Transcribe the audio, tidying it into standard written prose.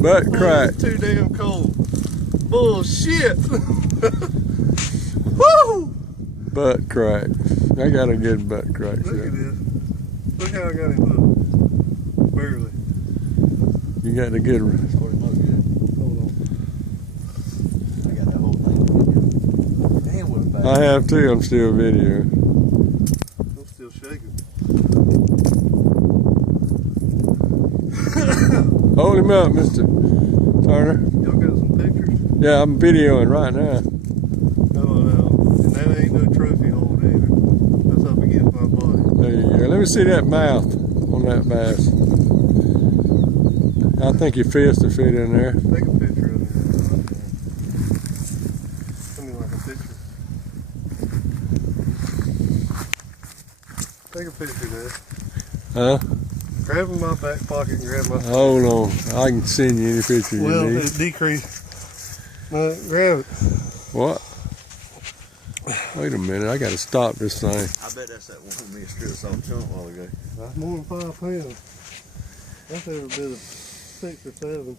Butt crack. It's too damn cold. Bullshit. Woo! Butt crack. I got a good butt crack. Look at this. Look how I got him up. Barely. You got the good one. Hold on. I got that whole thing. Damn, what a bad. I have too. I'm still video. I'm still shaking. Hold him up, Mr. Turner. Y'all got some pictures? Yeah, I'm videoing right now. Oh, no. And that ain't no trophy hold either. That's up against my body. There you go. Let me see that mouth on that bass. I think your fist will fit in there. Take a picture of it. Send me like a picture. Take a picture of that. Huh? Grab in my back pocket and grab my. Hold on. I can send you any picture you Well, need. it decreased. No, grab it. What? Wait a minute. I got to stop this thing. I bet that's that one from me strip salt chunk a while ago. That's more than 5 pounds. That's every bit of 6 or 7.